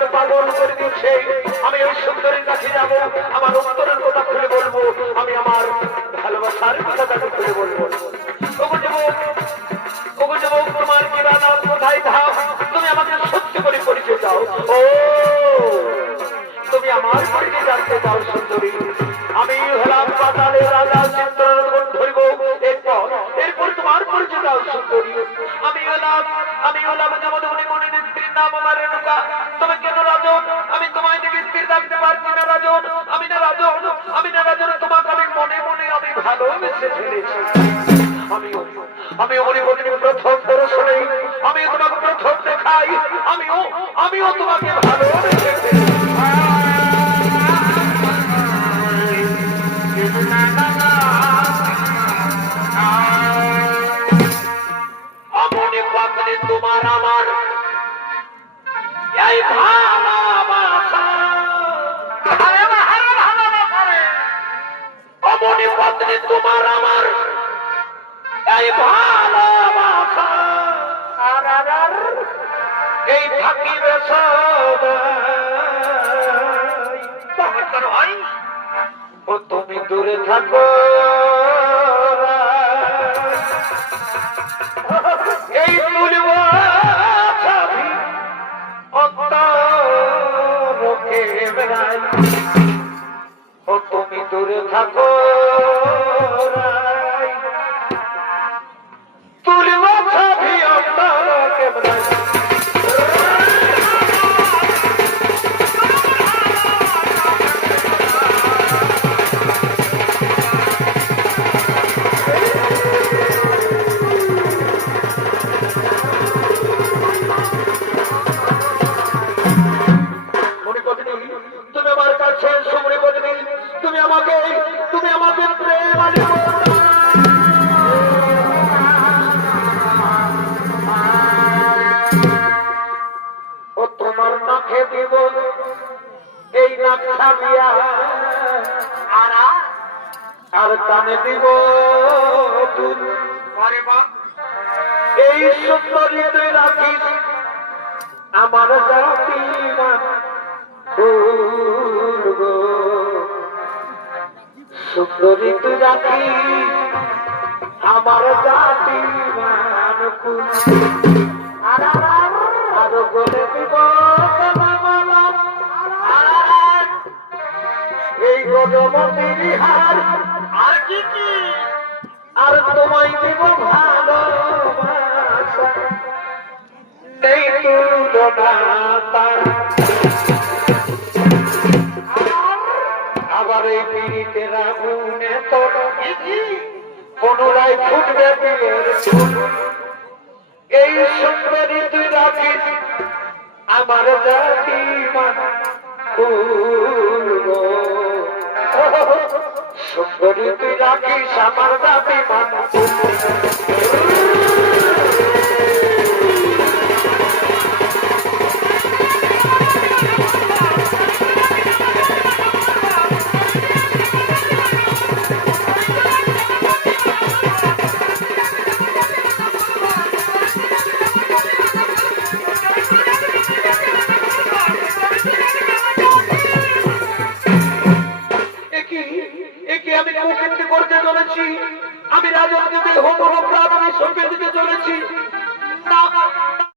মন পাগল করে দিচ্ছে। আমি ওই সুন্দরীর কাছে যাবো, আমার অন্তরের কথা খুলে বলবো, আমি আমার ভালোবাসার কথাটা খুলে বলবো। তোমার কি রানা কোথায় ধাপ, তুমি আমাকে সত্যি করে পরিচয় দাও। ও তুমি আমার পরিচয় জানতে চাও সুন্দরী? আমি হলাম পাতালের রাজা চিত্ররঞ্জন ধরিব। এরপর তোমার পরিচয় দাও সুন্দরী। আমি হলাম যমদগ্নি মনির স্ত্রীর নাম আমার রেণুকা। তুমি কেন রাজন? আমি তোমায় নিজের স্ত্রী রাখতে পারছি না রাজন। আমি না রাজন, তোমাকে আমি মনে মনে আমি ভালোবেসে ফেলেছি। আমিও মণিপতির প্রথম দর্শনে, আমি তোমাকে প্রথম দেখাই, আমিও তোমাকে ভালোবেসে ফেলেছি। তোমার আমার এই ভালোবাসা, অমনি পত্নী তোমার আমার এই ভালোবাসা, এই থাকিবে সবাই। ও তুমি দূরে থাকো, এই তুলব অন্তরকে বেড়াই। ও তুমি দূরে থাকো, তুলব ছবি অন্তরকে বেড়াই। তুমি আমাকে প্রেম ও তোমার নাকে দিব এই নাক ছাড়িয়া, আর কানে দিব এই সুন্দরী তুই রাখিস আমার জাতি মান। সুন্দরী তুই রাখিস আমার জাতি মান, আর বলে দিব এই গজমতির হার, আর কি আর তোমায় দিব ভালোবাসা, নেই তুলনা তার। আবার এই পীড়িতের আগুনে তোর পুনরায় ফুটবে বিয়ের ফুল। এই সুন্দরী তুই রাখিস আমার জাতি মান, সুন্দরী তুই রাখিস আমার জাতি মান। আমি রাজনীতি হোম প্রাথমিক